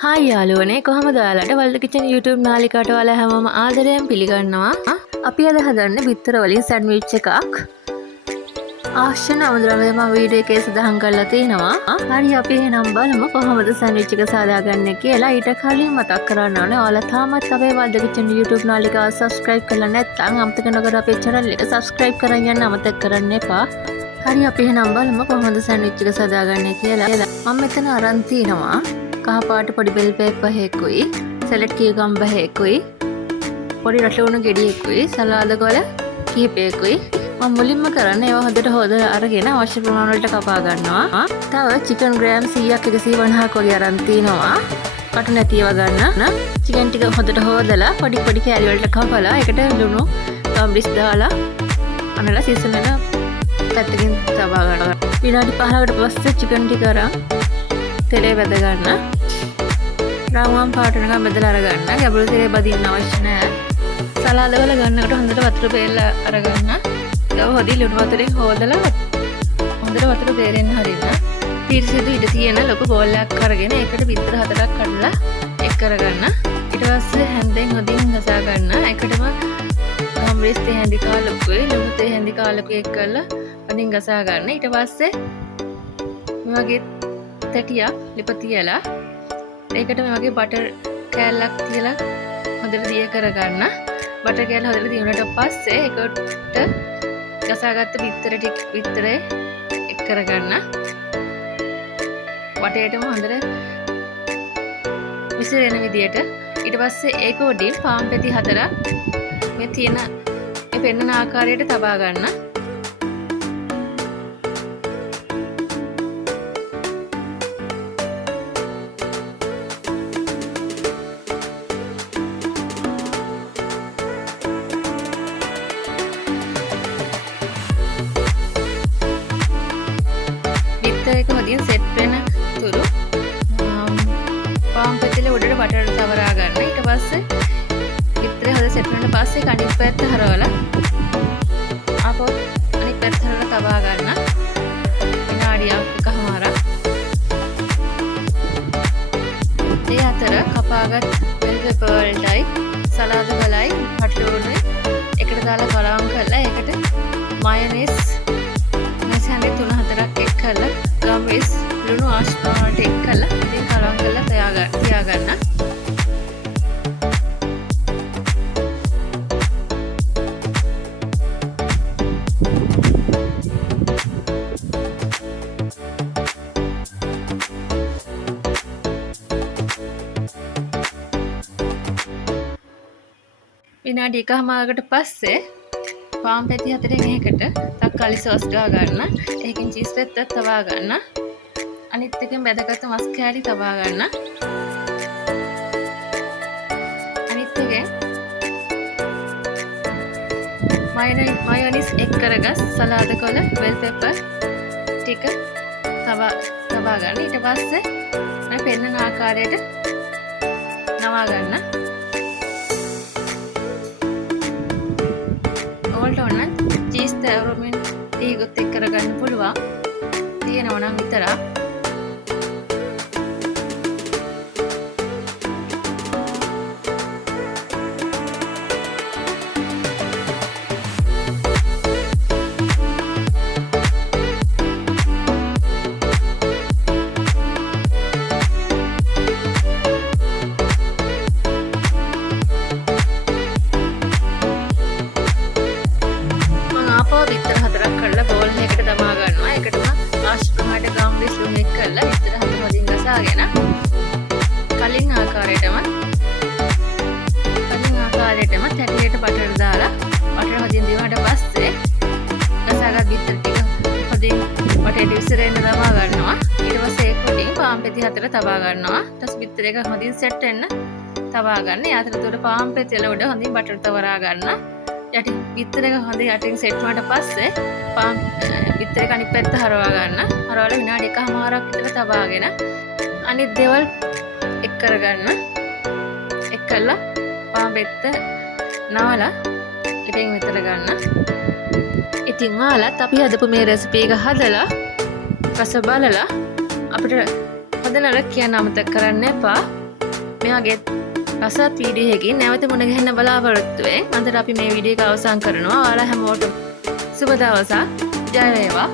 Hi යාළුවනේ කොහමද ඔයාලට වල්ද කිචන් YouTube නාලිකාවට ඔයාලා හැමෝම ආදරයෙන් පිළිගන්නවා. අපි අද හදන්නේ බිත්තර වලින් සැන්ඩ්විච් එකක්. අවශ්‍ය නමුද්‍රව්‍ය මම වීඩියෝ එකේ සඳහන් කරලා තිනවා. හරි අපි එහෙනම් බලමු කොහොමද සැන්ඩ්විච් එක සාදාගන්නේ කියලා. ඊට කලින් මතක් කරන්න ඕනේ ඔයාලා තාමත් අපේ වල්ද කිචන් YouTube නාලිකාව subscribe කරලා නැත්නම් අමතක නොකර අපේ channel එක subscribe කරන් යන්න අමතක කරන්න එපා. හරි අපි එහෙනම් බලමු කොහොමද සැන්ඩ්විච් එක සාදාගන්නේ කියලා. මම මෙතන අරන් තිනවා කහපාට පොඩි බෙල් පෙපර් එකකුයි සැලඩ් කියුකම්බර් එකකුයි පොඩි රටලුණු ගෙඩියකුයි සලාද කොළ කිහිපයකුයි මම මුලින්ම කරන්නේ ඒවා හොඳට හොදලා අරගෙන අවශ්‍ය ප්‍රමාණය වලට කපා ගන්නවා. තව චිකන් ග්‍රෑම් 100ක් 150ක් වගේ අරන් තිනවා. කටු නැතිව ගන්න. චිකන් ටික හොඳට හොදලා පොඩි පොඩි කෑලි වලට කපලා ඒකට ලුණු තම්බිස් දාලා අනලා සීසන් එක පැත්තකින් තබා ගන්නවා. විනාඩි 15කට පස්සේ චිකන් ටික අරන් තෙලේ වැද ගන්න. රවුම් පාට එක බෙදලා අරගන්න. ගැඹුරු තෙලේ බදින්න අවශ්‍ය නැහැ. සලාද වල ගන්නකොට හොඳට වතුර බේරලා අරගන්න. ඒක හොදි ලුණු වතුරෙන් හොදලා හොඳට වතුර බේරෙන්න හරින්න. පිරිසිදු ඉඩ තියෙන ලොකු බෝල් එකක් අරගෙන ඒකට බිත්තර 4ක් කඩලා එක් කරගන්න. ඊට පස්සේ හැන්දෙන් හොදින් ගසා ගන්න. ඒකටම ගම්රිස් තේ හැඳි කාලකුයි ලුණු තේ හැඳි කාලකුයි එක් කරලා හොදින් ගසා ගන්න. ඊට පස්සේ මේ වගේ තැටියක් ලිප තියලා ඒකට මේ වගේ බටර් කෑල්ලක් තියලා හොඳට දිය කරගන්න. බටර් කෑල්ල හොඳට දිනුනට පස්සේ ඒකට ගසාගත්ත බිත්තරේ එක් කරගන්න. වටේටම හොඳට විසිරෙන විදියට. ඊට පස්සේ ඒක උඩින් පාන් පෙති 4ක් මේ තියෙන මේ පෙන්නන ආකාරයට තබා ගන්න. එක හොදින් සෙට් වෙන තුරු පාන් පෙතිල උඩට බටර් තවරා ගන්න. ඊට පස්සේ බිත්තරේ හොද සෙට් වෙන පස්සේ අනිත් පැත්ත හරවලා ආපහු අනිත් පැත්ත හරවලා තබා ගන්න. විනාඩියක් එකමාරක්. ඒ අතර කපාගත් බෙල් පෙපර් වලටයි සලාද වලයි හටලුනේ එකට දාලා කලවම් කරලා ඒකට මයොනයිස් නැසහනේ 3-4ක් එක් කරලා ගම්රිස් ලුණු ආශ්‍රාවට එක් කරලා ඉතින් කලවම් කරලා තියාගන්න. විනාඩි එකමාරකට පස්සේ පාන් පැති 4න් එකකට තක්කාලි සෝස් ගා ගන්න. ඒකෙන් චීස් පෙත්තත් තබා ගන්න. අනිත් එකෙන් බැදගත් මස් කෑලි තබා ගන්න. අනිත් එකෙන් මයොනයිස් එක් කරගස් සලාද කොළ බෙල් පෙපර් ටික තබා ගන්න. ඊට පස්සේ මම පෙන්නන ආකාරයට නවා ගන්න. ඔයාලට ඕන චීස් තවරමින් ටිකත් එක් කරගන්න පුළුවන්. තියෙනවා නම් විතරක්. බිත්තර 4ක් කඩලා බෝල් එකකට දමා ගන්නවා. ඒකටම ආශ්‍රමයට ගම්රිස් ලුණු එක් කරලා බිත්තර 4 හොදින් ගසාගෙන කලින් ආකාරයටම තැටියට බටර් දාලා බටර් හොදින් දිවුනට පස්සේ ගසාගත් බිත්තර ටික හොදින් වටේට විසිරෙන්න දමා ගන්නවා. ඊට පස්සේ ඒක උඩින් පාන් පෙති 4 තබා ගන්නවා. ඊට පස්සේ බිත්තර එක හොදින් සෙට් වෙන්න තබා ගන්න. ඒ අතරතුර පාන් පෙති වල උඩ හොදින් බටර් තවරා ගන්න. යටි බිත්තර එක හොඳ යටින් සෙට් වුණාට පස්සේ පාන් බිත්තර එක අනිත් පැත්ත හරවා ගන්න. හරවලා විනාඩි එකමාරක් විතර තබාගෙන අනිත් දේවල් එක් කරගන්න. එක් කළා පාන් බෙත්ත නවලා ඉතින් විතර ගන්න. ඉතින් ඔයාලත් අපි හදපු මේ රෙසිපි එක හදලා රස බලලා අපිට හදලා කියන්න අමතක කරන්න එපා. මේ වගේ රසවත් වීඩියෝ එකකින් නැවත මුණ ගැහෙන්න බලාපොරොත්තු වෙයි. අදට අපි මේ වීඩියෝ එක අවසන් කරනවා. ඔයාලා හැමෝටම සුබ දවසක්. ජය වේවා.